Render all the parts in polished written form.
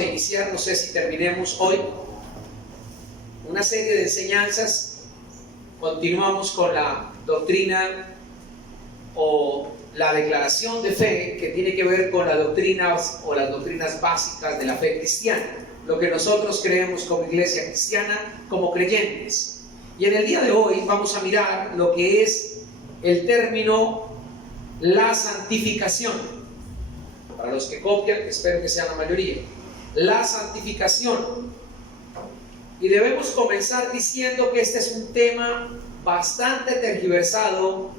a iniciar, no sé si terminemos hoy, una serie de enseñanzas. Continuamos con la doctrina o la declaración de fe que tiene que ver con las doctrinas o las doctrinas básicas de la fe cristiana, lo que nosotros creemos como iglesia cristiana, como creyentes. Y en el día de hoy vamos a mirar lo que es el término la santificación. Para los que copian, espero que sean la mayoría, la santificación. Y debemos comenzar diciendo que este es un tema bastante tergiversado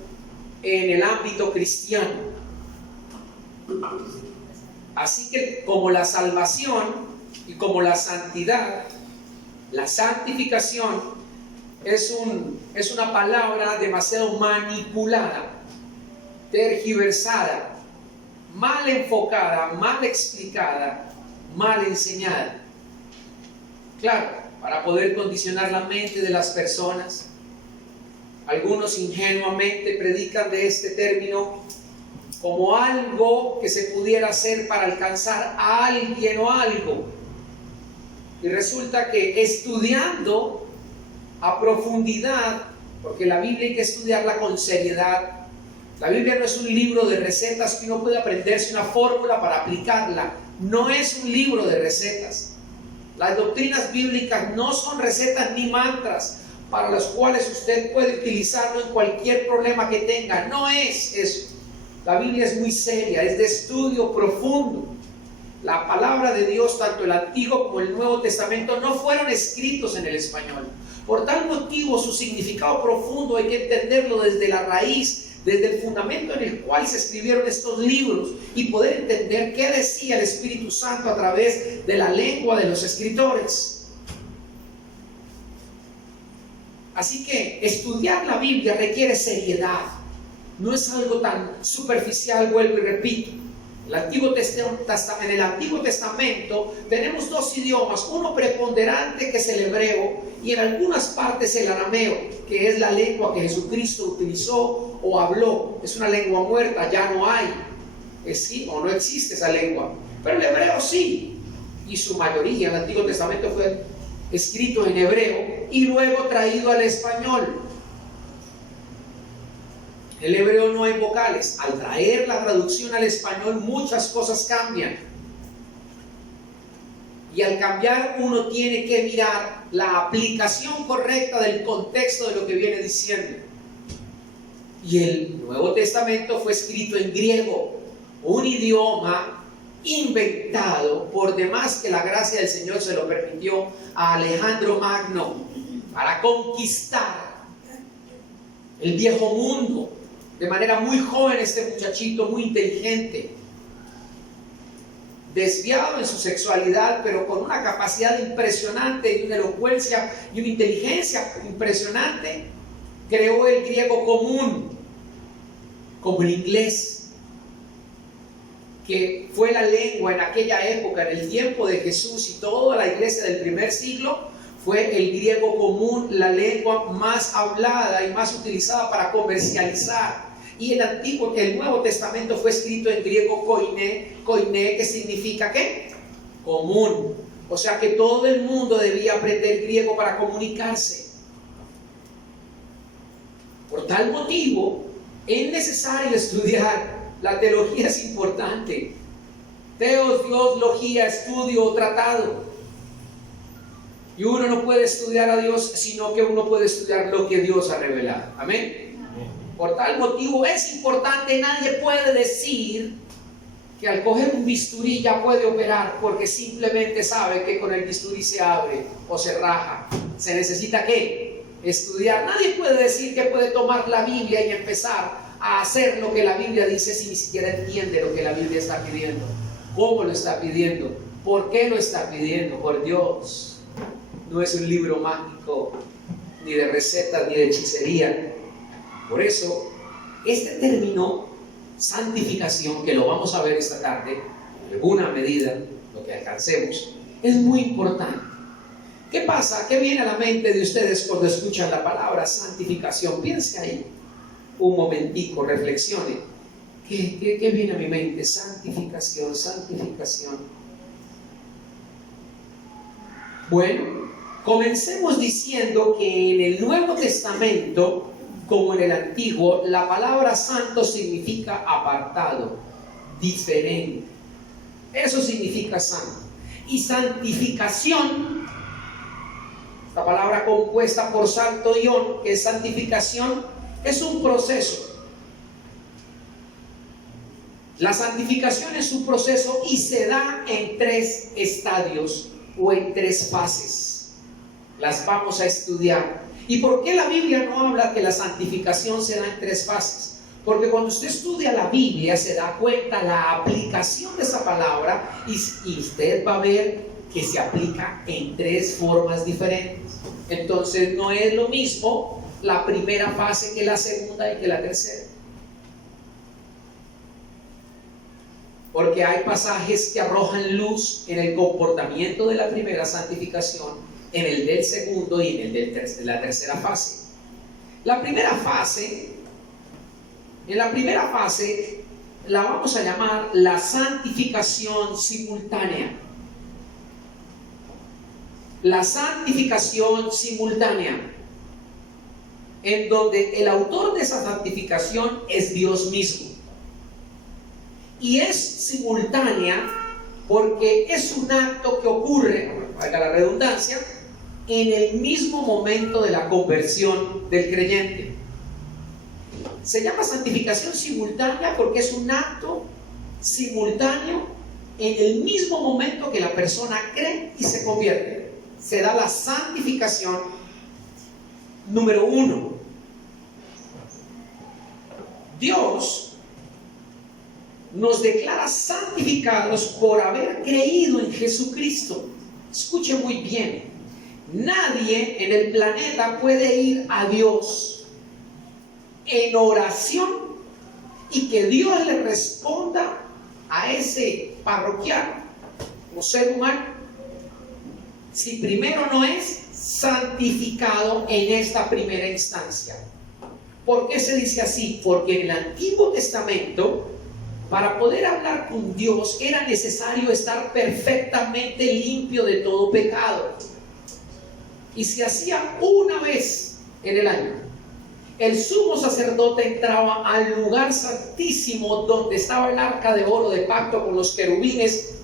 en el ámbito cristiano. Así que como la salvación y como la santidad, la santificación es una palabra demasiado manipulada, tergiversada, mal enfocada, mal explicada, mal enseñada. Claro, para poder condicionar la mente de las personas. Algunos ingenuamente predican de este término como algo que se pudiera hacer para alcanzar a alguien o algo. Y resulta que estudiando a profundidad, porque la Biblia hay que estudiarla con seriedad. La Biblia no es un libro de recetas que uno puede aprenderse una fórmula para aplicarla. No es un libro de recetas. Las doctrinas bíblicas no son recetas ni mantras para las cuales usted puede utilizarlo en cualquier problema que tenga. No es eso. La Biblia es muy seria, es de estudio profundo. La palabra de Dios, tanto el Antiguo como el Nuevo Testamento, no fueron escritos en el español. Por tal motivo, su significado profundo hay que entenderlo desde la raíz, desde el fundamento en el cual se escribieron estos libros, y poder entender qué decía el Espíritu Santo a través de la lengua de los escritores. Así que estudiar la Biblia requiere seriedad. No es algo tan superficial, vuelvo y repito. En el Antiguo Testamento tenemos dos idiomas, uno preponderante que es el hebreo y en algunas partes el arameo, que es la lengua que Jesucristo utilizó o habló. Es una lengua muerta, ya no hay, sí, o no existe esa lengua, pero el hebreo sí, y su mayoría en el Antiguo Testamento fue escrito en hebreo y luego traído al español. El hebreo no hay vocales. Al traer la traducción al español, muchas cosas cambian. Y al cambiar, uno tiene que mirar la aplicación correcta del contexto de lo que viene diciendo. Y el Nuevo Testamento fue escrito en griego, un idioma inventado, por demás que la gracia del Señor se lo permitió a Alejandro Magno, para conquistar el viejo mundo. De manera muy joven, este muchachito, muy inteligente, desviado en su sexualidad, pero con una capacidad impresionante y una elocuencia y una inteligencia impresionante, creó el griego común, como el inglés, que fue la lengua en aquella época, en el tiempo de Jesús y toda la iglesia del primer siglo. Fue el griego común la lengua más hablada y más utilizada para comercializar. Y el Nuevo Testamento fue escrito en griego koiné, que significa ¿qué? Común. O sea que todo el mundo debía aprender griego para comunicarse. Por tal motivo, es necesario estudiar. La teología es importante. Teos, Dios, logía, estudio o tratado. Y uno no puede estudiar a Dios, sino que uno puede estudiar lo que Dios ha revelado. Amén. Por tal motivo es importante, nadie puede decir que al coger un bisturí ya puede operar, porque simplemente sabe que con el bisturí se abre o se raja. Se necesita ¿qué? Estudiar. Nadie puede decir que puede tomar la Biblia y empezar a hacer lo que la Biblia dice si ni siquiera entiende lo que la Biblia está pidiendo. ¿Cómo lo está pidiendo? ¿Por qué lo está pidiendo? Por Dios. No es un libro mágico, ni de recetas, ni de hechicería. Por eso, este término santificación, que lo vamos a ver esta tarde, en alguna medida, lo que alcancemos, es muy importante. ¿Qué pasa? ¿Qué viene a la mente de ustedes cuando escuchan la palabra santificación? Piense ahí un momentico, reflexione. ¿Qué viene a mi mente? Santificación, santificación. Bueno, comencemos diciendo que en el Nuevo Testamento, como en el Antiguo, la palabra santo significa apartado, diferente. Eso significa santo. Y santificación, la palabra compuesta por santo y on, que es santificación, es un proceso. La santificación es un proceso y se da en 3 estadios o en 3 fases. Las vamos a estudiar. ¿Y por qué la Biblia no habla que la santificación se da en 3 fases? Porque cuando usted estudia la Biblia se da cuenta la aplicación de esa palabra y usted va a ver que se aplica en 3 formas diferentes. Entonces no es lo mismo la primera fase que la segunda y que la tercera. Porque hay pasajes que arrojan luz en el comportamiento de la primera santificación, en el del segundo y en el de la tercera fase. En la primera fase la vamos a llamar la santificación simultánea. La santificación simultánea, en donde el autor de esa santificación es Dios mismo. Y es simultánea porque es un acto que ocurre, valga la redundancia, en el mismo momento de la conversión del creyente. Se llama santificación simultánea porque es un acto simultáneo en el mismo momento que la persona cree y se convierte. Se da la santificación número 1. Dios nos declara santificados por haber creído en Jesucristo. Escuche muy bien. Nadie en el planeta puede ir a Dios en oración y que Dios le responda a ese parroquiano o ser humano si primero no es santificado en esta primera instancia. ¿Por qué se dice así? Porque en el Antiguo Testamento, para poder hablar con Dios era necesario estar perfectamente limpio de todo pecado. Y se hacía una vez en el año. El sumo sacerdote entraba al lugar santísimo donde estaba el arca de oro de pacto con los querubines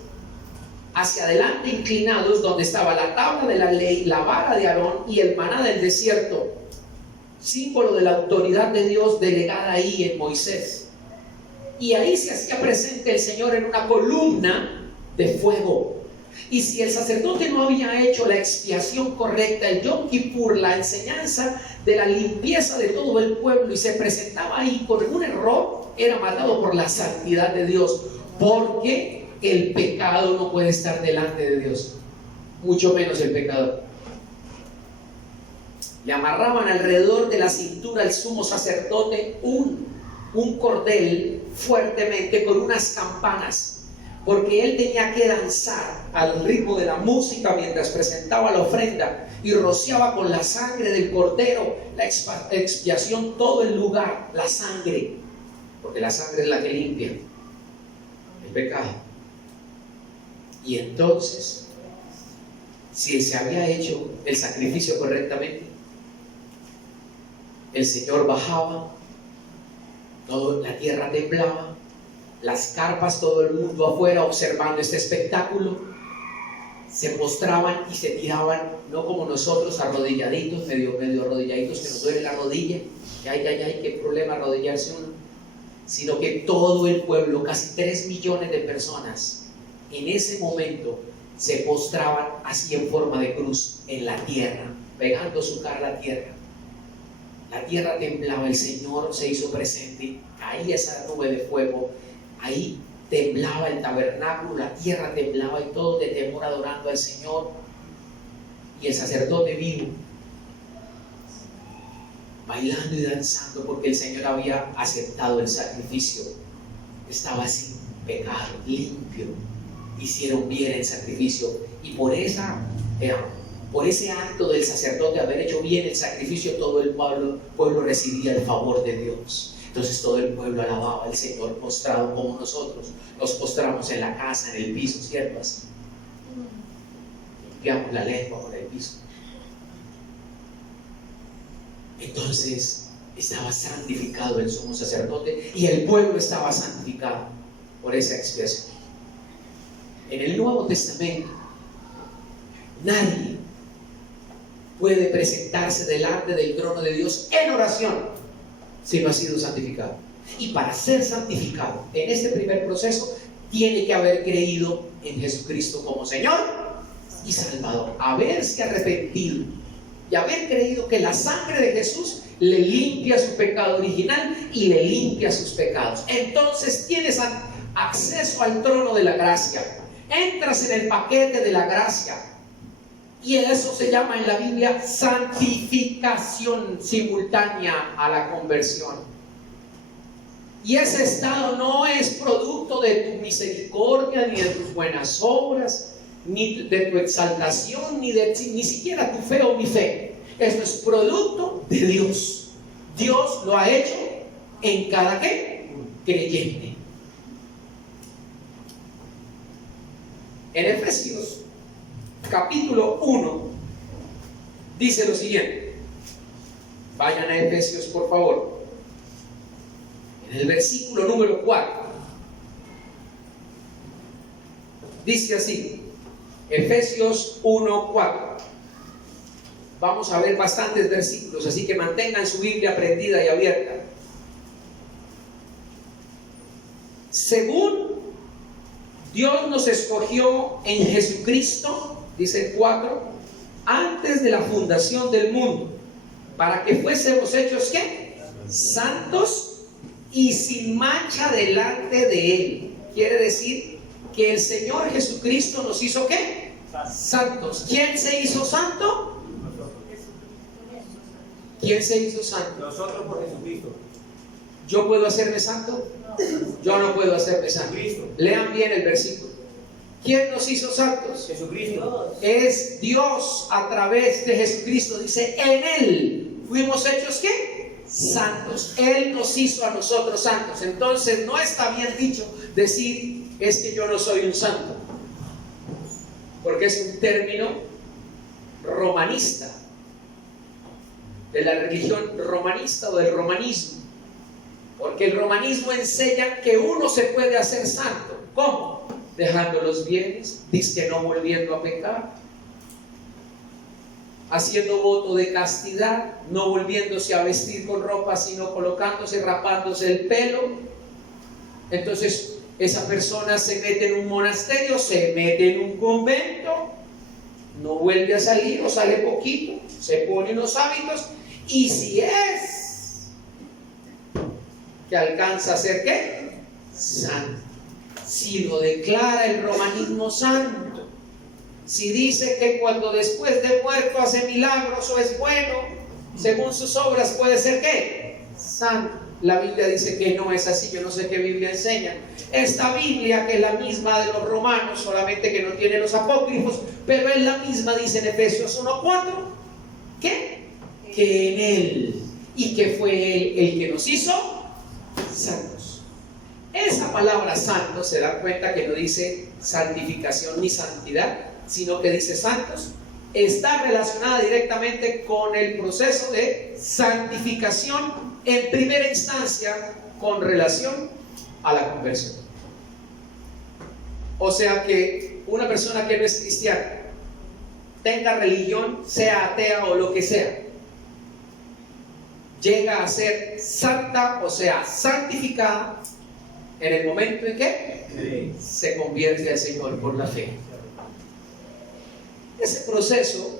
hacia adelante inclinados, donde estaba la tabla de la ley, la vara de Aarón y el maná del desierto, símbolo de la autoridad de Dios delegada ahí en Moisés. Y ahí se hacía presente el Señor en una columna de fuego. Y si el sacerdote no había hecho la expiación correcta, el Yom Kippur, la enseñanza de la limpieza de todo el pueblo, y se presentaba ahí con un error, era matado por la santidad de Dios, porque el pecado no puede estar delante de Dios, mucho menos el pecador. Le amarraban alrededor de la cintura al sumo sacerdote un cordel fuertemente con unas campanas, porque él tenía que danzar al ritmo de la música mientras presentaba la ofrenda y rociaba con la sangre del cordero, la expiación, todo el lugar, la sangre, porque la sangre es la que limpia el pecado. Y entonces, si se había hecho el sacrificio correctamente, el Señor bajaba, la tierra temblaba, las carpas, todo el mundo afuera observando este espectáculo, se postraban y se tiraban, no como nosotros, arrodilladitos, medio arrodilladitos, que nos duele la rodilla, que ay, qué problema arrodillarse uno, sino que todo el pueblo, casi 3 millones de personas, en ese momento se postraban así en forma de cruz en la tierra, pegando su cara a la tierra. La tierra temblaba, el Señor se hizo presente, caía esa nube de fuego, ahí temblaba el tabernáculo, la tierra temblaba y todos de temor adorando al Señor. Y el sacerdote vivo, bailando y danzando, porque el Señor había aceptado el sacrificio, estaba sin pecado, limpio, hicieron bien el sacrificio, y por ese acto del sacerdote haber hecho bien el sacrificio, todo el pueblo recibía el favor de Dios. Entonces todo el pueblo alababa al Señor postrado, como nosotros nos postramos en la casa, en el piso, ¿cierto? Así. limpiamos la lengua con el piso. Entonces estaba santificado el sumo sacerdote y el pueblo estaba santificado por esa expiación. En el Nuevo Testamento, nadie puede presentarse delante del trono de Dios en oración si no ha sido santificado. Y para ser santificado en este primer proceso, tiene que haber creído en Jesucristo como Señor y Salvador, haberse arrepentido y haber creído que la sangre de Jesús le limpia su pecado original y le limpia sus pecados. Entonces tienes acceso al trono de la gracia, entras en el paquete de la gracia, y eso se llama en la Biblia santificación simultánea a la conversión. Y ese estado no es producto de tu misericordia, ni de tus buenas obras, ni de tu exaltación, ni siquiera tu fe o mi fe. Eso es producto de Dios. Dios lo ha hecho en cada creyente. En Efesios capítulo 1 dice lo siguiente. Vayan a Efesios, por favor. En el versículo número 4 dice así, Efesios 1:4. Vamos a ver bastantes versículos, así que mantengan su Biblia prendida y abierta. Según Dios nos escogió en Jesucristo, dice el 4, antes de la fundación del mundo, para que fuésemos hechos ¿qué? Santos y sin mancha delante de Él. Quiere decir que el Señor Jesucristo nos hizo ¿qué? Santos. ¿Quién se hizo santo? ¿Quién se hizo santo? Nosotros por Jesucristo. ¿Yo puedo hacerme santo? Yo no puedo hacerme santo. Lean bien el versículo. ¿Quién nos hizo santos? Jesucristo. Es Dios a través de Jesucristo. Dice, en Él fuimos hechos ¿qué? Santos. Él nos hizo a nosotros santos. Entonces no está bien dicho decir, es que yo no soy un santo, porque es un término romanista, de la religión romanista o del romanismo, porque el romanismo enseña que uno se puede hacer santo. ¿Cómo? Dejando los bienes, dice no volviendo a pecar, haciendo voto de castidad, no volviéndose a vestir con ropa, sino colocándose, rapándose el pelo. Entonces esa persona se mete en un monasterio, se mete en un convento, no vuelve a salir o sale poquito, se pone unos hábitos, y si es que alcanza a ser ¿qué? Santo. Si lo declara el romanismo santo, si dice que cuando después de muerto hace milagros o es bueno, según sus obras puede ser ¿qué? Santo. La Biblia dice que no es así. Yo no sé qué Biblia enseña. Esta Biblia, que es la misma de los romanos, solamente que no tiene los apócrifos, pero es la misma, dice en Efesios 1:4, ¿qué? Que en Él, y que fue Él el que nos hizo santos. Esa palabra santo, se dan cuenta que no dice santificación ni santidad, sino que dice santos. Está relacionada directamente con el proceso de santificación en primera instancia con relación a la conversión. O sea que una persona que no es cristiana, tenga religión, sea atea o lo que sea, llega a ser santa, o sea, santificada en el momento en que se convierte al Señor por la fe. Ese proceso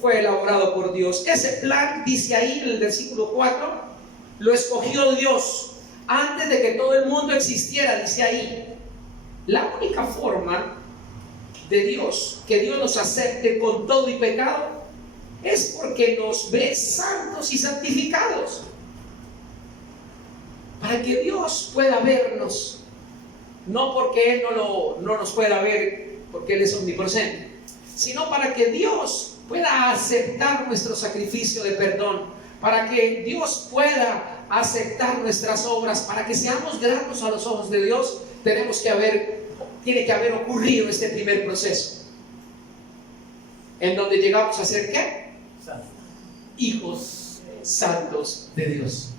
fue elaborado por Dios. Ese plan, dice ahí en el versículo 4, lo escogió Dios antes de que todo el mundo existiera, dice ahí. La única forma de Dios, que Dios nos acepte con todo y pecado, es porque nos ve santos y santificados. Para que Dios pueda vernos, no porque Él no nos pueda ver porque Él es omnipresente, sino para que Dios pueda aceptar nuestro sacrificio de perdón, para que Dios pueda aceptar nuestras obras, para que seamos gratos a los ojos de Dios, tiene que haber ocurrido este primer proceso. en donde llegamos a ser ¿qué? Santo. Hijos santos de Dios.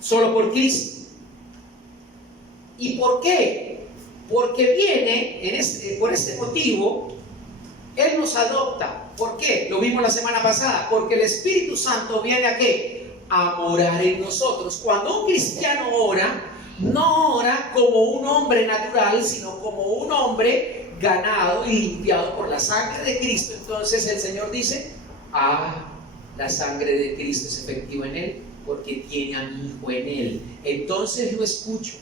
Solo por Cristo. ¿Y por qué? Porque viene, por este motivo, Él nos adopta. ¿Por qué? Lo vimos la semana pasada. Porque el Espíritu Santo viene ¿a qué? A morar en nosotros. Cuando un cristiano ora, no ora como un hombre natural, sino como un hombre ganado y limpiado por la sangre de Cristo. Entonces el Señor dice, la sangre de Cristo es efectiva en él, porque tiene a mi hijo en él. Entonces lo escucho,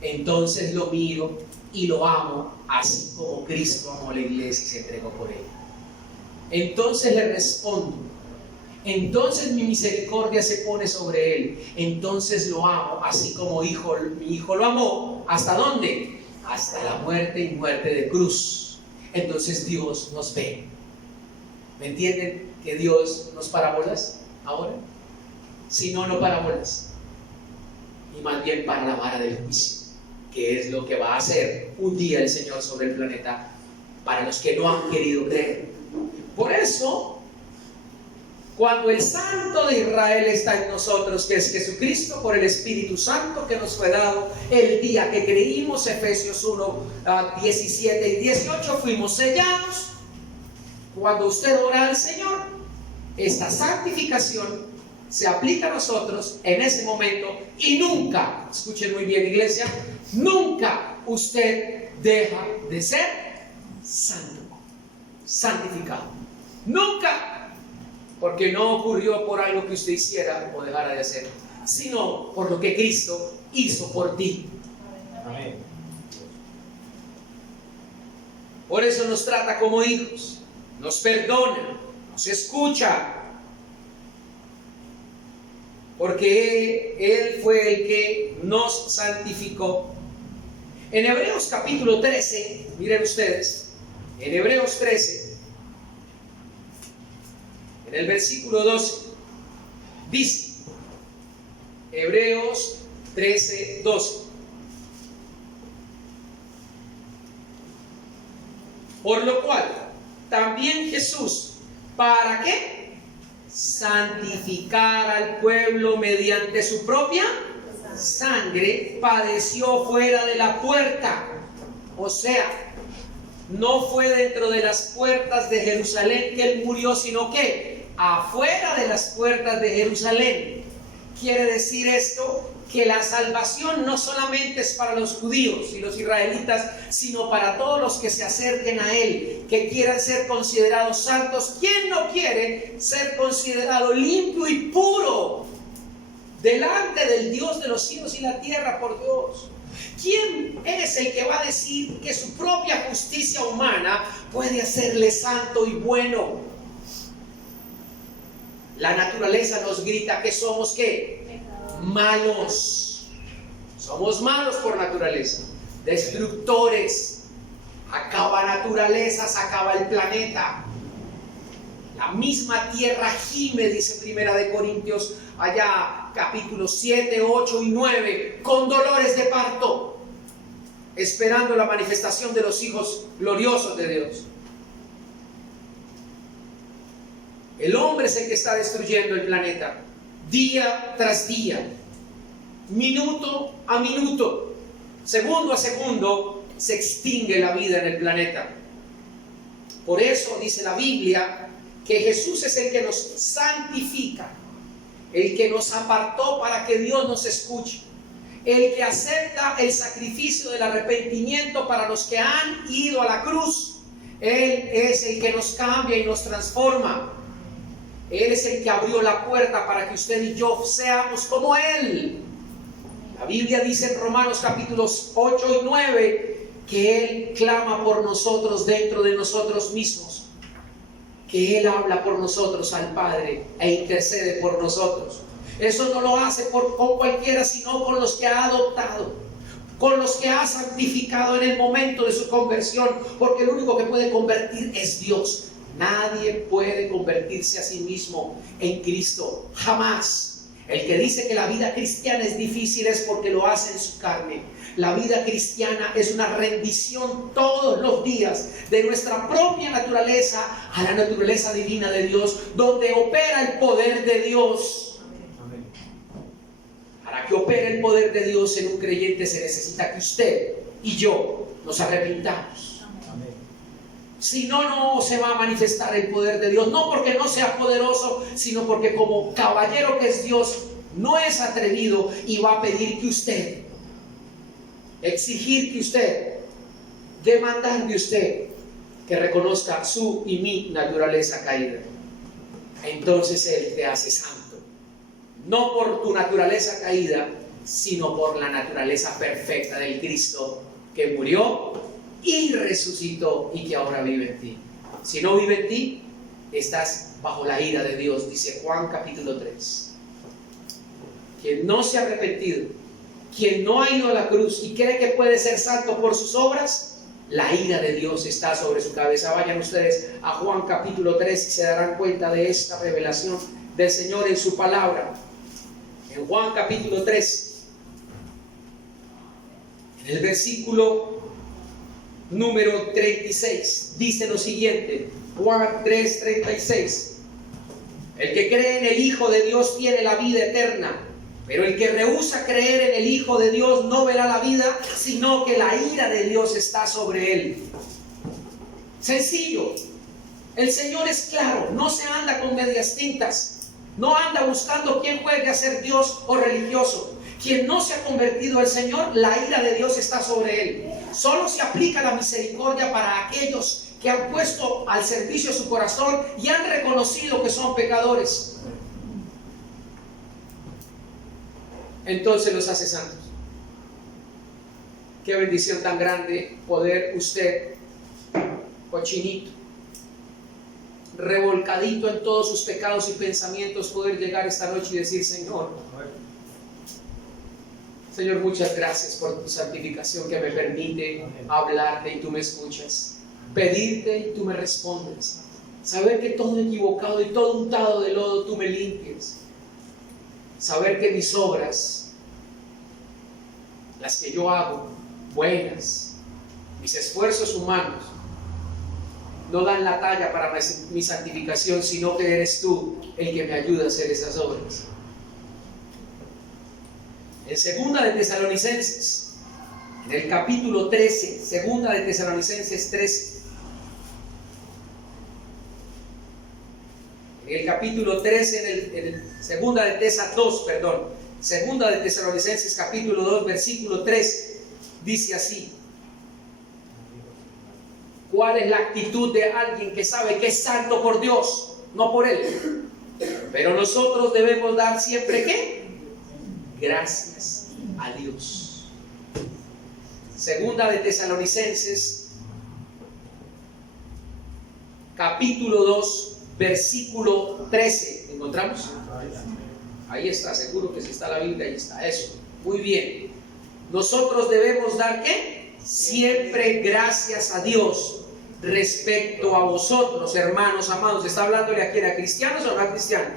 entonces lo miro y lo amo, así como Cristo amó a la iglesia y se entregó por ella. Entonces le respondo, entonces mi misericordia se pone sobre él, entonces lo amo, así como mi hijo lo amó. ¿Hasta dónde? Hasta la muerte y muerte de cruz. Entonces Dios nos ve. ¿Me entienden? Que Dios nos parábolas ahora. Si no, no parábolas. Y más bien para la vara del juicio, que es lo que va a hacer un día el Señor sobre el planeta para los que no han querido creer. Por eso, cuando el Santo de Israel está en nosotros, que es Jesucristo, por el Espíritu Santo que nos fue dado el día que creímos, Efesios 1, 17 y 18, fuimos sellados. Cuando usted ora al Señor, esta santificación se aplica a nosotros en ese momento y nunca, escuchen muy bien iglesia, nunca usted deja de ser santo, santificado. Nunca, porque no ocurrió por algo que usted hiciera o dejara de hacer, sino por lo que Cristo hizo por ti. Amén. Por eso nos trata como hijos, nos perdona, nos escucha, porque Él fue el que nos santificó. En Hebreos capítulo 13, miren ustedes, en Hebreos 13, en el versículo 12, dice, Hebreos 13, 12, por lo cual también Jesús, ¿para qué? Santificar al pueblo mediante su propia sangre, padeció fuera de la puerta. O sea, no fue dentro de las puertas de Jerusalén que Él murió, sino que afuera de las puertas de Jerusalén. Quiere decir esto que la salvación no solamente es para los judíos y los israelitas, sino para todos los que se acerquen a Él, que quieran ser considerados santos. ¿Quién no quiere ser considerado limpio y puro delante del Dios de los cielos y la tierra, por Dios? ¿Quién es el que va a decir que su propia justicia humana puede hacerle santo y bueno? La naturaleza nos grita que somos ¿qué? Malos. Somos malos por naturaleza, destructores. Acaba naturalezas, acaba el planeta. La misma tierra gime, dice Primera de Corintios, allá capítulos 7, 8 y 9, con dolores de parto, esperando la manifestación de los hijos gloriosos de Dios. El hombre es el que está destruyendo el planeta, día tras día, minuto a minuto, segundo a segundo, se extingue la vida en el planeta. Por eso dice la Biblia que Jesús es el que nos santifica, el que nos apartó para que Dios nos escuche, el que acepta el sacrificio del arrepentimiento para los que han ido a la cruz. Él es el que nos cambia y nos transforma. Él es el que abrió la puerta para que usted y yo seamos como Él. La Biblia dice en Romanos capítulos 8 y 9 que Él clama por nosotros dentro de nosotros mismos, que Él habla por nosotros al Padre e intercede por nosotros. Eso no lo hace con cualquiera, sino con los que ha adoptado, con los que ha santificado en el momento de su conversión, porque el único que puede convertir es Dios. Nadie puede convertirse a sí mismo en Cristo, jamás. El que dice que la vida cristiana es difícil es porque lo hace en su carne. La vida cristiana es una rendición todos los días de nuestra propia naturaleza a la naturaleza divina de Dios, donde opera el poder de Dios. Amén. Para que opere el poder de Dios en un creyente se necesita que usted y yo nos arrepintamos. Amén. Si no, no se va a manifestar el poder de Dios, no porque no sea poderoso, sino porque como caballero que es Dios, no es atrevido y va a pedir que usted, exigir que usted, demandar de usted que reconozca su y mi naturaleza caída. Entonces Él te hace santo, no por tu naturaleza caída, sino por la naturaleza perfecta del Cristo que murió y resucitó y que ahora vive en ti. Si no vive en ti, estás bajo la ira de Dios, dice Juan capítulo 3. Quien no se ha arrepentido, quien no ha ido a la cruz y cree que puede ser santo por sus obras, la ira de Dios está sobre su cabeza. Vayan ustedes a Juan capítulo 3 y se darán cuenta de esta revelación del Señor en su palabra. En Juan capítulo 3, en el versículo número 36, dice lo siguiente. Juan 3:36. El que cree en el Hijo de Dios tiene la vida eterna, pero el que rehúsa creer en el Hijo de Dios no verá la vida, sino que la ira de Dios está sobre él. Sencillo. El Señor es claro, no se anda con medias tintas, no anda buscando quién juegue a ser Dios o religioso. Quien no se ha convertido al Señor, la ira de Dios está sobre él. Solo se aplica la misericordia para aquellos que han puesto al servicio su corazón y han reconocido que son pecadores. Entonces los hace santos. Qué bendición tan grande poder usted, cochinito, revolcadito en todos sus pecados y pensamientos, poder llegar esta noche y decir: Señor, muchas gracias por tu santificación que me permite hablarte y tú me escuchas, pedirte y tú me respondes, saber que todo equivocado y todo untado de lodo tú me limpias, saber que mis obras, las que yo hago, buenas, mis esfuerzos humanos, no dan la talla para mi santificación, sino que eres tú el que me ayuda a hacer esas obras. En segunda de Tesalonicenses, en el capítulo 13, segunda de Tesalonicenses 13, en el capítulo 13, segunda de Tesalonicenses capítulo 2, versículo 3, dice así: ¿cuál es la actitud de alguien que sabe que es santo por Dios, no por él? Pero nosotros debemos dar siempre ¿qué? Gracias a Dios. Segunda de Tesalonicenses capítulo 2, versículo 13. ¿Encontramos? Ahí está, seguro que si está la Biblia, ahí está. Eso, muy bien. Nosotros debemos dar ¿qué? Siempre gracias a Dios respecto a vosotros, hermanos amados. ¿Está hablándole a quién? ¿A cristianos o no a cristianos?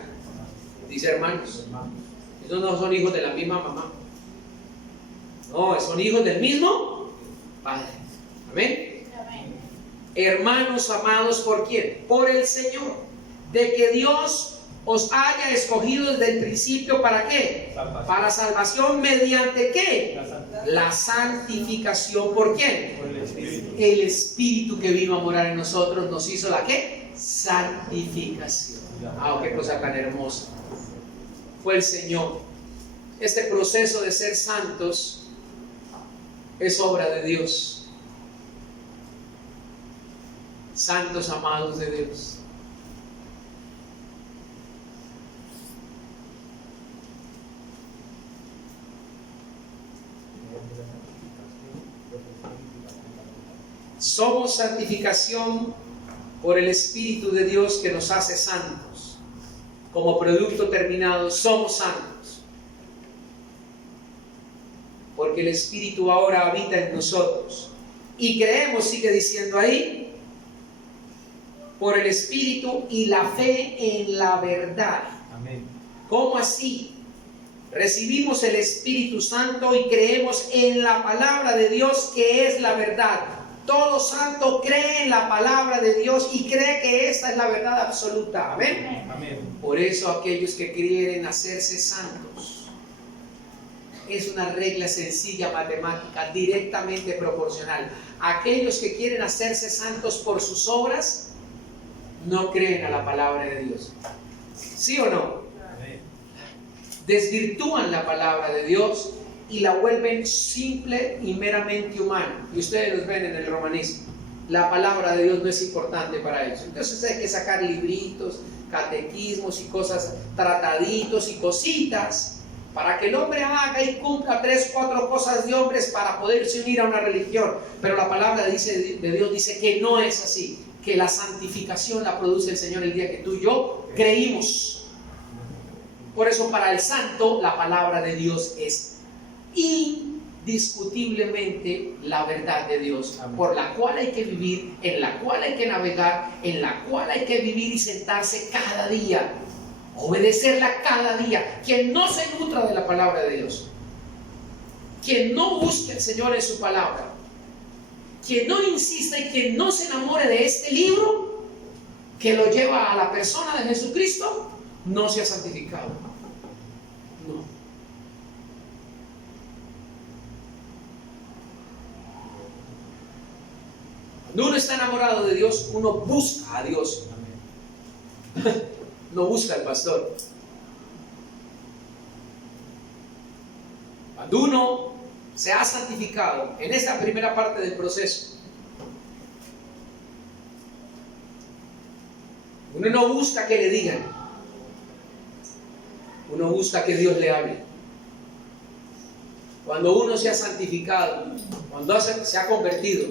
Dice hermanos. Esos no son hijos de la misma mamá. No, son hijos del mismo Padre. Amén. Amén. Hermanos amados, ¿por quién? Por el Señor. De que Dios os haya escogido desde el principio, ¿para qué? Salvación. Para salvación, ¿mediante qué? La santidad. La santificación. ¿Por quién? Por el Espíritu. El Espíritu que vino a morar en nosotros nos hizo la ¿qué? Santificación. Ah, qué cosa tan hermosa. Fue el Señor. Este proceso de ser santos es obra de Dios. Santos amados de Dios. Somos santificación por el Espíritu de Dios que nos hace santos. Como producto terminado, somos santos. Porque el Espíritu ahora habita en nosotros. Y creemos, sigue diciendo ahí, por el Espíritu y la fe en la verdad. Amén. ¿Cómo así? recibimos el Espíritu Santo y creemos en la palabra de Dios, que es la verdad. Todo santo cree en la palabra de Dios y cree que esta es la verdad absoluta. Amén. Amén. Por eso aquellos que quieren hacerse santos, es una regla sencilla matemática, directamente proporcional. Aquellos que quieren hacerse santos por sus obras, no creen a la palabra de Dios. ¿Sí o no? Amén. Desvirtúan la palabra de Dios y la vuelven simple y meramente humana. Y ustedes los ven en el romanismo. La palabra de Dios no es importante para ellos. Entonces hay que sacar libritos, catequismos y cosas, trataditos y cositas, para que el hombre haga y cumpla 3, 4 cosas de hombres para poderse unir a una religión. Pero la palabra de Dios dice que no es así, que la santificación la produce el Señor el día que tú y yo creímos. Por eso para el santo la palabra de Dios es indiscutiblemente la verdad de Dios. Amén. Por la cual hay que vivir, en la cual hay que navegar, en la cual hay que vivir y sentarse cada día, obedecerla cada día. Quien no se nutra de la palabra de Dios, quien no busque al Señor en su palabra, quien no insista y quien no se enamore de este libro que lo lleva a la persona de Jesucristo, no se ha santificado. No. Cuando uno está enamorado de Dios, uno busca a Dios. No busca al pastor. Cuando uno se ha santificado en esta primera parte del proceso, uno no busca que le digan, uno busca que Dios le hable. Cuando uno se ha santificado, cuando se ha convertido,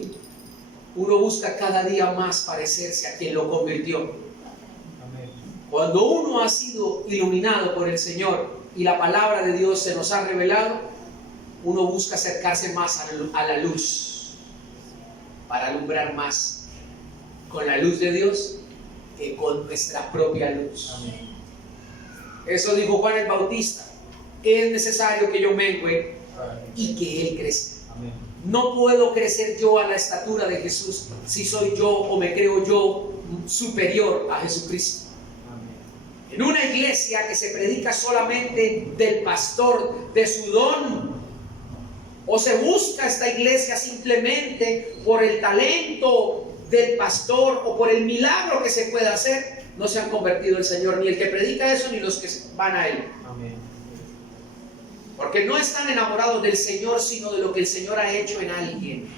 uno busca cada día más parecerse a quien lo convirtió. Amén. Cuando uno ha sido iluminado por el Señor y la palabra de Dios se nos ha revelado, uno busca acercarse más a la luz, para alumbrar más con la luz de Dios que con nuestra propia luz. Amén. Eso dijo Juan el Bautista: es necesario que yo mengüe y que Él crezca. Amén. No puedo crecer yo a la estatura de Jesús si soy yo o me creo yo superior a Jesucristo. Amén. En una iglesia que se predica solamente del pastor, de su don, o se busca esta iglesia simplemente por el talento del pastor o por el milagro que se puede hacer, no se han convertido el Señor, ni el que predica eso, ni los que van a Él. Amén. Porque no están enamorados del Señor, sino de lo que el Señor ha hecho en alguien.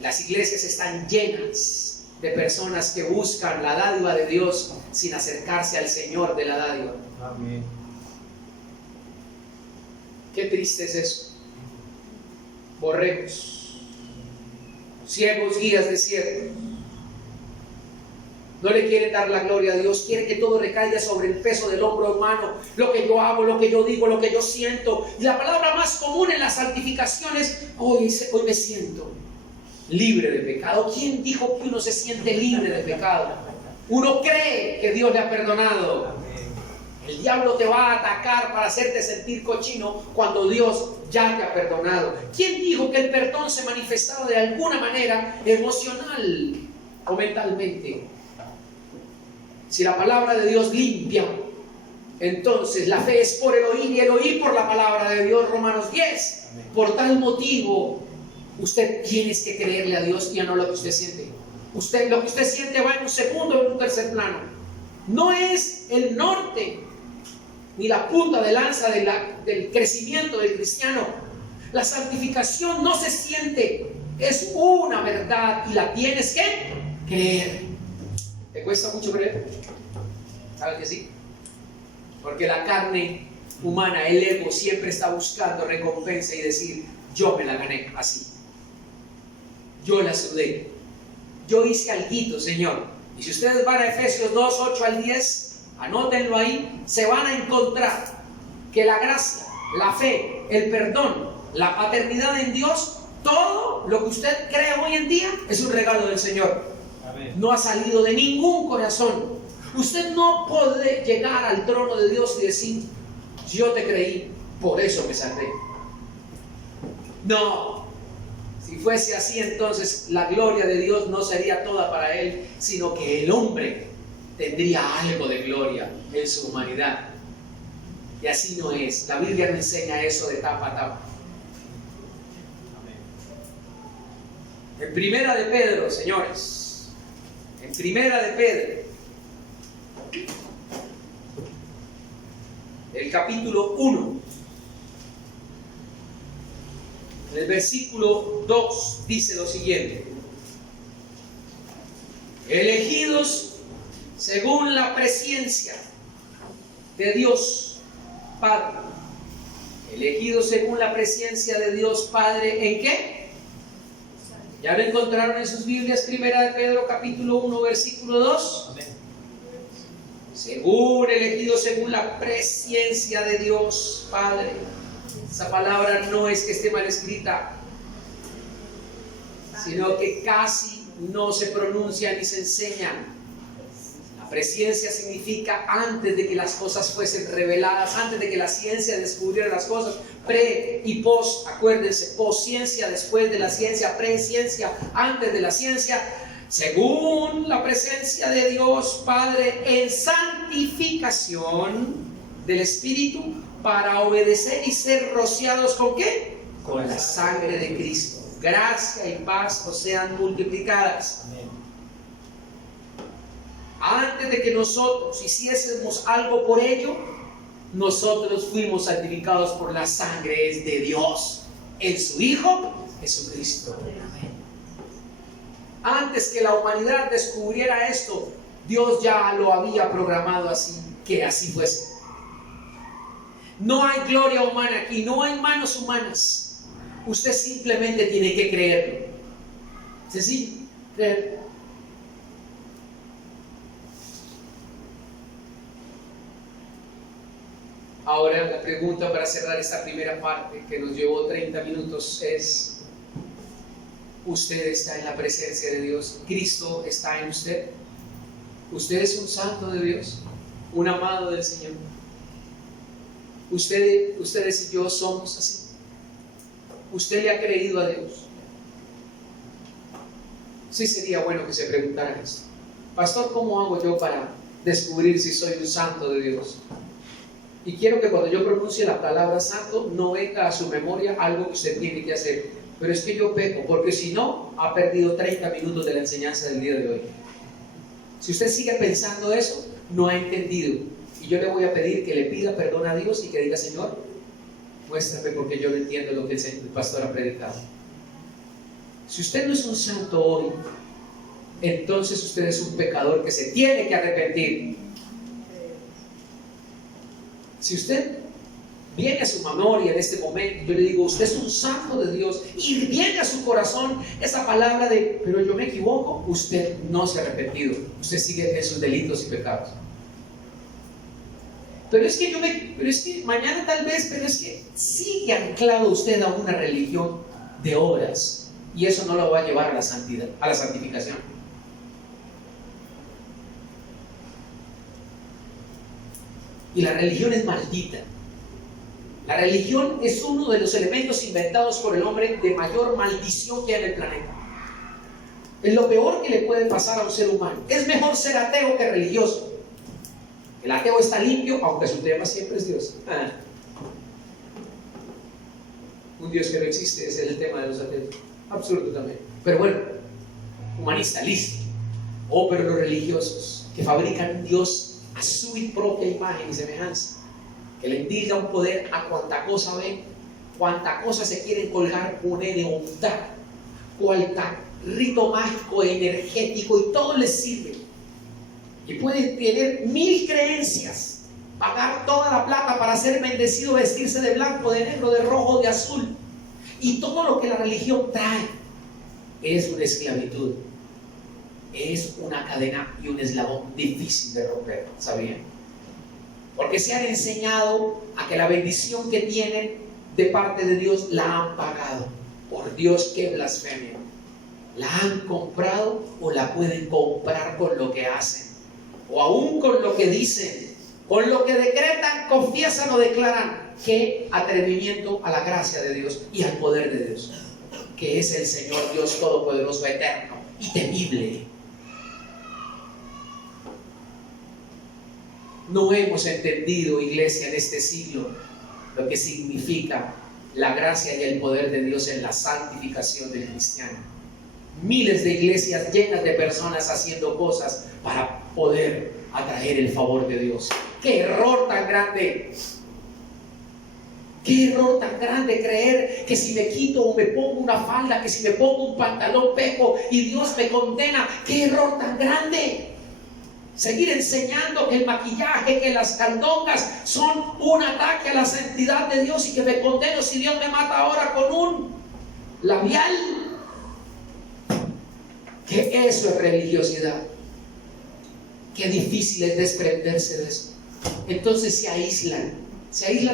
Las iglesias están llenas de personas que buscan la dádiva de Dios sin acercarse al Señor de la dádiva. Amén. Qué triste es eso. Borregos, ciegos, guías desiertos. No le quieren dar la gloria a Dios, quiere que todo recaiga sobre el peso del hombro humano, lo que yo hago, lo que yo digo, lo que yo siento. Y la palabra más común en la santificación es: hoy me siento libre de pecado. ¿Quién dijo que uno se siente libre de pecado? Uno cree que Dios le ha perdonado. El diablo te va a atacar para hacerte sentir cochino cuando Dios ya te ha perdonado. ¿Quién dijo que el perdón se manifestaba de alguna manera emocional o mentalmente? Si la palabra de Dios limpia, entonces la fe es por el oír y el oír por la palabra de Dios. Romanos 10. Amén. Por tal motivo, usted tiene que creerle a Dios y a no lo que usted siente. Lo que usted siente va en un segundo o en un tercer plano. No es el norte ni la punta de lanza del crecimiento del cristiano. La santificación no se siente, es una verdad y la tienes que creer. ¿Te cuesta mucho creer? ¿Sabes que sí? Porque la carne humana, el ego, siempre está buscando recompensa y decir: yo me la gané así, yo la sudé, yo hice alguito, Señor. Y si ustedes van a Efesios 2, 8 al 10, anótenlo ahí, se van a encontrar que la gracia, la fe, el perdón, la paternidad en Dios, todo lo que usted cree hoy en día es un regalo del Señor. Amén. No ha salido de ningún corazón. Usted no puede llegar al trono de Dios y decir: yo te creí, por eso me salvé. No, si fuese así, entonces la gloria de Dios no sería toda para él, sino que el hombre tendría algo de gloria en su humanidad. Y así no es. La Biblia no enseña eso de tapa a tapa. En Primera de Pedro, señores, en Primera de Pedro, el capítulo 1, en el versículo 2 dice lo siguiente: elegidos según la presciencia de Dios Padre. Elegidos según la presciencia de Dios Padre, ¿en qué? ¿Ya lo encontraron en sus Biblias? Primera de Pedro capítulo 1 versículo 2. Amén. Según, elegidos según la presciencia de Dios Padre. Esa palabra no es que esté mal escrita, sino que casi no se pronuncia ni se enseña. La presciencia significa antes de que las cosas fuesen reveladas, antes de que la ciencia descubriera las cosas. Pre y post, acuérdense, posciencia después de la ciencia, presciencia antes de la ciencia. Según la presencia de Dios Padre en santificación del Espíritu, para obedecer y ser rociados ¿con qué? Con la sangre de Cristo. Gracia y paz os sean multiplicadas. Amén. Antes de que nosotros hiciésemos algo por ello, nosotros fuimos santificados por la sangre de Dios en su Hijo Jesucristo. Antes que la humanidad descubriera esto, Dios ya lo había programado así, que así fuese. No hay gloria humana aquí, no hay manos humanas. Usted simplemente tiene que creerlo. Sencillo, creerlo. Ahora la pregunta para cerrar esta primera parte, que nos llevó 30 minutos, es: ¿usted está en la presencia de Dios? ¿Cristo está en usted? ¿Usted es un santo de Dios? ¿Un amado del Señor? Ustedes y yo somos así. ¿Usted le ha creído a Dios? Sí, sería bueno que se preguntaran esto. Pastor, ¿cómo hago yo para descubrir si soy un santo de Dios? Y quiero que cuando yo pronuncie la palabra santo no venga a su memoria algo que usted tiene que hacer. Pero es que yo peco, porque si no, ha perdido 30 minutos de la enseñanza del día de hoy. Si usted sigue pensando eso, no ha entendido. Y yo le voy a pedir que le pida perdón a Dios y que diga: Señor, muéstrame porque yo no entiendo lo que el pastor ha predicado. Si usted no es un santo hoy, entonces usted es un pecador que se tiene que arrepentir. Si usted viene a su memoria en este momento, yo le digo: usted es un santo de Dios, y viene a su corazón esa palabra de: pero yo me equivoco, usted no se ha arrepentido, usted sigue en sus delitos y pecados. Pero es que mañana tal vez, pero es que sigue anclado usted a una religión de obras, y eso no lo va a llevar a la santidad, a la santificación. Y la religión es maldita. La religión es uno de los elementos inventados por el hombre de mayor maldición que hay en el planeta. Es lo peor que le puede pasar a un ser humano. Es mejor ser ateo que religioso. El ateo está limpio, aunque su tema siempre es Dios. Un Dios que no existe es el tema de los ateos. Absurdo también. Pero bueno, humanista, listo. Pero los religiosos que fabrican un Dios a su propia imagen y semejanza, que le indica un poder a cuanta cosa ven, cuanta cosa se quieren colgar, poner, untar, cuanta rito mágico, energético, y todo les sirve. Y pueden tener 1000 creencias, pagar toda la plata para ser bendecido, vestirse de blanco, de negro, de rojo, de azul, y todo lo que la religión trae es una esclavitud. Es una cadena y un eslabón difícil de romper, ¿sabían? Porque se han enseñado a que la bendición que tienen de parte de Dios la han pagado. Por Dios, qué blasfemia. La han comprado o la pueden comprar con lo que hacen, o aún con lo que dicen. Con lo que decretan, confiesan o declaran. Qué atrevimiento a la gracia de Dios y al poder de Dios, que es el Señor Dios Todopoderoso, eterno y temible. No hemos entendido, iglesia, en este siglo lo que significa la gracia y el poder de Dios en la santificación del cristiano. Miles de iglesias llenas de personas haciendo cosas para poder atraer el favor de Dios. ¡Qué error tan grande! ¡Qué error tan grande creer que si me quito o me pongo una falda, que si me pongo un pantalón peco y Dios me condena! ¡Qué error tan grande! Seguir enseñando que el maquillaje, que las candongas son un ataque a la santidad de Dios y que me condeno si Dios me mata ahora con un labial. Que eso es religiosidad. Qué difícil es desprenderse de eso. Entonces se aíslan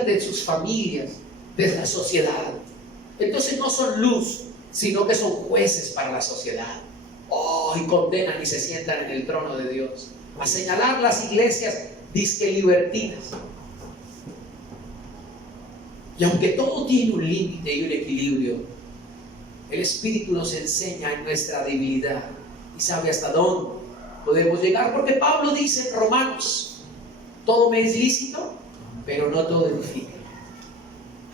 de sus familias, de la sociedad. Entonces no son luz, sino que son jueces para la sociedad. Y condenan y se sientan en el trono de Dios a señalar las iglesias disque libertinas. Y aunque todo tiene un límite y un equilibrio, el Espíritu nos enseña en nuestra debilidad y sabe hasta dónde podemos llegar, porque Pablo dice en Romanos: todo me es lícito, pero no todo edifica.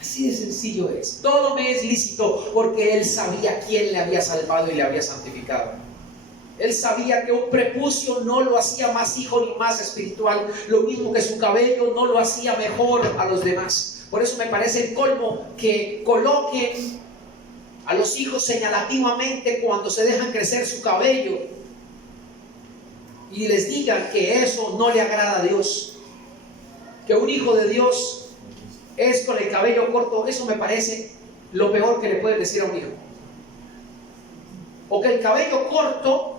Así de sencillo es. Todo me es lícito, porque él sabía quién le había salvado y le había santificado. Él sabía que un prepucio no lo hacía más hijo ni más espiritual, lo mismo que su cabello no lo hacía mejor a los demás. Por eso me parece el colmo que coloquen a los hijos señalativamente cuando se dejan crecer su cabello y les digan que eso no le agrada a Dios, que un hijo de Dios es con el cabello corto. Eso me parece lo peor que le pueden decir a un hijo. O que el cabello corto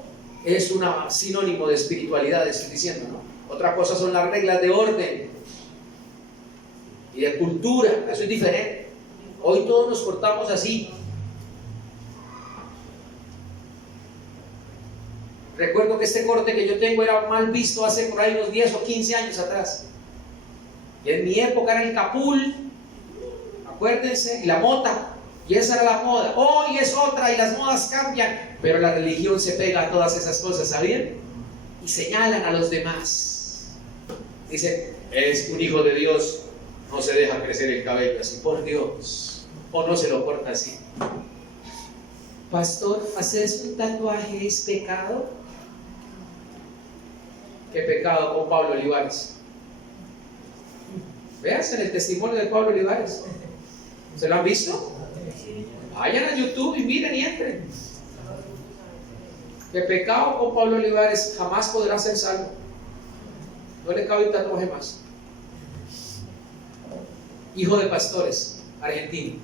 es un sinónimo de espiritualidad, estoy diciendo, ¿no? Otra cosa son las reglas de orden y de cultura, eso es diferente. Hoy todos nos cortamos así. Recuerdo que este corte que yo tengo era mal visto hace por ahí unos 10 o 15 años atrás. Y en mi época era el capul, acuérdense, y la mota. Y esa era la moda. Hoy es otra y las modas cambian. Pero la religión se pega a todas esas cosas, ¿sabían? Y señalan a los demás. Dicen: es un hijo de Dios, no se deja crecer el cabello así, por Dios. O no se lo corta así. Pastor, ¿hacerse un tatuaje es pecado? ¿Qué pecado con Pablo Olivares? Veas en el testimonio de Pablo Olivares. ¿Se lo han visto? Vayan a YouTube y miren y entren. Que pecado con Pablo Olivares, jamás podrá ser salvo. No le cabe un tatuaje más. Hijo de pastores, argentino.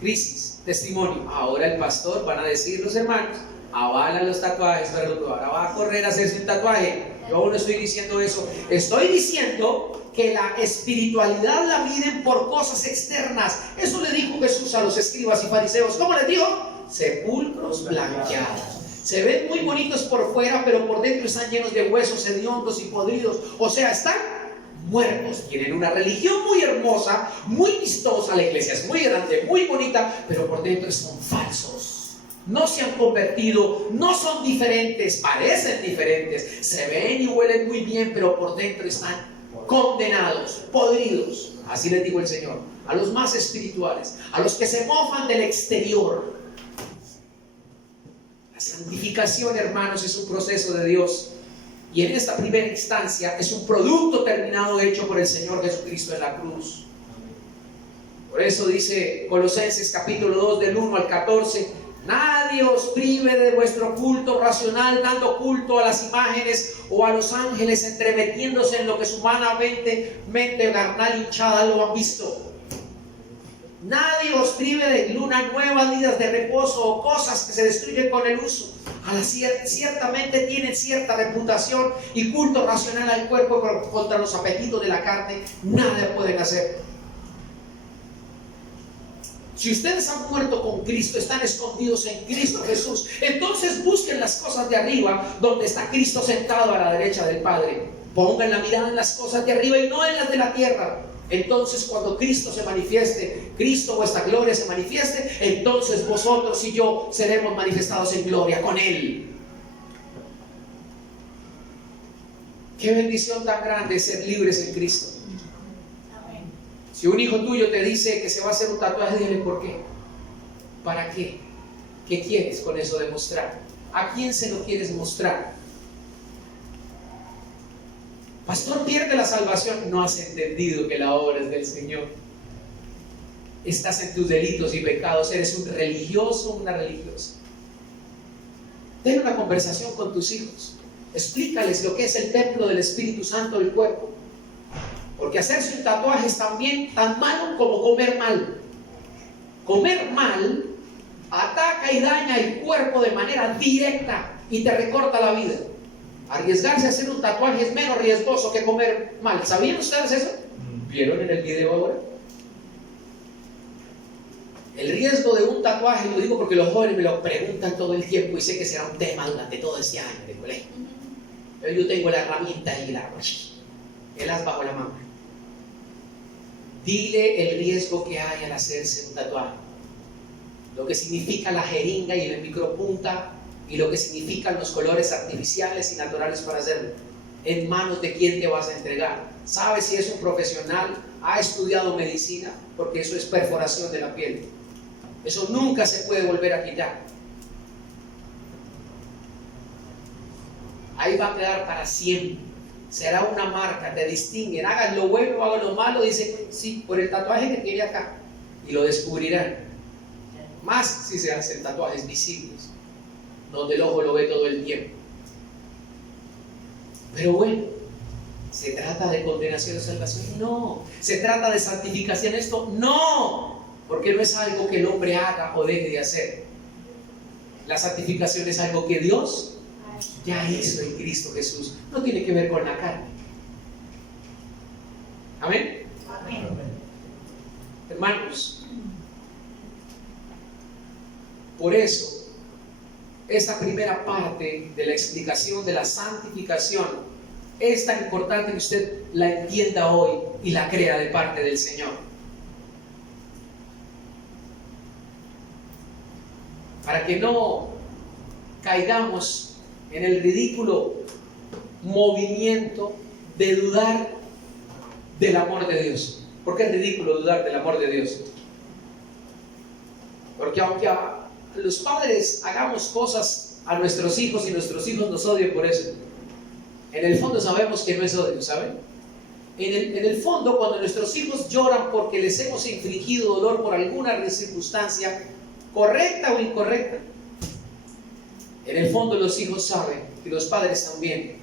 Crisis, testimonio. Ahora el pastor, van a decir los hermanos, avalan los tatuajes, pero ahora va a correr a hacerse un tatuaje. Yo aún no estoy diciendo eso. Estoy diciendo que la espiritualidad la miden por cosas externas. Eso le dijo Jesús a los escribas y fariseos. ¿Cómo les dijo? Sepulcros blanqueados. Se ven muy bonitos por fuera, pero por dentro están llenos de huesos hediondos y podridos. O sea, están muertos. Tienen una religión muy hermosa, muy vistosa. La iglesia es muy grande, muy bonita, pero por dentro son falsos. No se han convertido, no son diferentes, parecen diferentes. Se ven y huelen muy bien, pero por dentro están condenados, podridos. Así les dijo el Señor a los más espirituales, a los que se mofan del exterior. La santificación, hermanos, es un proceso de Dios, y en esta primera instancia es un producto terminado hecho por el Señor Jesucristo en la cruz. Por eso dice Colosenses capítulo 2 del 1 al 14: nadie os prive de vuestro culto racional, dando culto a las imágenes o a los ángeles, entremetiéndose en lo que su mente carnal hinchada lo han visto. Nadie os prive de luna nueva, días de reposo o cosas que se destruyen con el uso. Ciertamente tienen cierta reputación y culto racional al cuerpo, pero contra los apetitos de la carne nada pueden hacer. Si ustedes han muerto con Cristo, están escondidos en Cristo Jesús, entonces busquen las cosas de arriba, donde está Cristo sentado a la derecha del Padre. Pongan la mirada en las cosas de arriba y no en las de la tierra. Entonces cuando Cristo se manifieste, Cristo, vuestra gloria, se manifieste, entonces vosotros y yo seremos manifestados en gloria con Él. Qué bendición tan grande ser libres en Cristo. Si un hijo tuyo te dice que se va a hacer un tatuaje, dile ¿por qué? ¿Para qué? ¿Qué quieres con eso demostrar? ¿A quién se lo quieres mostrar? Pastor, pierde la salvación. No has entendido que la obra es del Señor. Estás en tus delitos y pecados. Eres un religioso o una religiosa. Ten una conversación con tus hijos. Explícales lo que es el templo del Espíritu Santo del cuerpo. Porque hacerse un tatuaje es también tan malo como comer mal. Comer mal ataca y daña el cuerpo de manera directa y te recorta la vida. Arriesgarse a hacer un tatuaje es menos riesgoso que comer mal. ¿Sabían ustedes eso? ¿Vieron en el video ahora? El riesgo de un tatuaje, lo digo porque los jóvenes me lo preguntan todo el tiempo y sé que será un tema durante todo este año de colegio. Pero yo tengo la herramienta y el as bajo la manga. Dile el riesgo que hay al hacerse un tatuaje, lo que significa la jeringa y el micropunta y lo que significan los colores artificiales y naturales para hacerlo. ¿En manos de quién te vas a entregar? ¿Sabes si es un profesional? ¿Ha estudiado medicina? Porque eso es perforación de la piel. Eso nunca se puede volver a quitar. Ahí va a quedar para siempre. Será una marca, te distinguen. Hagan lo bueno o hagan lo malo. Dicen, sí, por el tatuaje que tiene acá. Y lo descubrirán. Más si se hacen tatuajes visibles, donde el ojo lo ve todo el tiempo. Pero bueno, ¿se trata de condenación o salvación? No. ¿Se trata de santificación esto? No. Porque no es algo que el hombre haga o deje de hacer. La santificación es algo que Dios ya hizo en Cristo Jesús. No tiene que ver con la carne. ¿Amén? Amén. Hermanos, por eso esta primera parte de la explicación de la santificación es tan importante que usted la entienda hoy y la crea de parte del Señor. Para que no caigamos en el ridículo movimiento de dudar del amor de Dios. ¿Por qué es ridículo dudar del amor de Dios? Porque aunque los padres hagamos cosas a nuestros hijos y nuestros hijos nos odien por eso, en el fondo sabemos que no es odio, ¿saben? En el fondo, cuando nuestros hijos lloran porque les hemos infligido dolor por alguna circunstancia, correcta o incorrecta, en el fondo los hijos saben, y los padres también,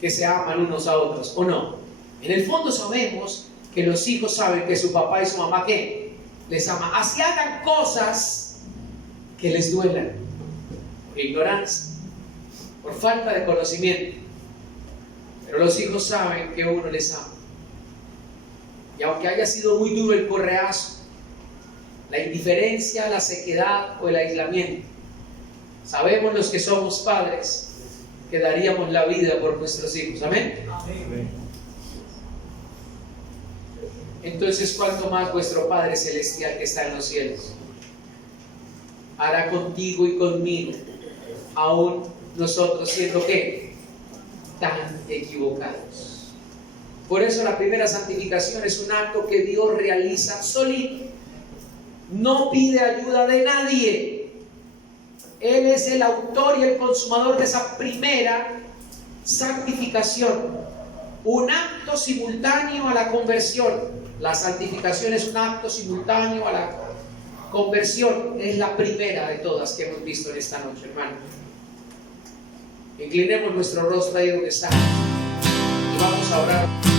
que se aman unos a otros, ¿o no? En el fondo sabemos que los hijos saben que su papá y su mamá, ¿qué? Les ama. Así hagan cosas que les duelan, por ignorancia, por falta de conocimiento. Pero los hijos saben que uno les ama. Y aunque haya sido muy duro el correazo, la indiferencia, la sequedad o el aislamiento, sabemos los que somos padres que daríamos la vida por nuestros hijos. ¿Amén? Amén. Entonces, ¿cuánto más vuestro Padre Celestial que está en los cielos hará contigo y conmigo, aún nosotros siendo ¿qué? Tan equivocados? Por eso la primera santificación es un acto que Dios realiza solito. No pide ayuda de nadie. Él es el autor y el consumador de esa primera santificación. Un acto simultáneo a la conversión. La santificación es un acto simultáneo a la conversión. Es la primera de todas que hemos visto en esta noche, hermano. Inclinemos nuestro rostro ahí donde está y vamos a orar.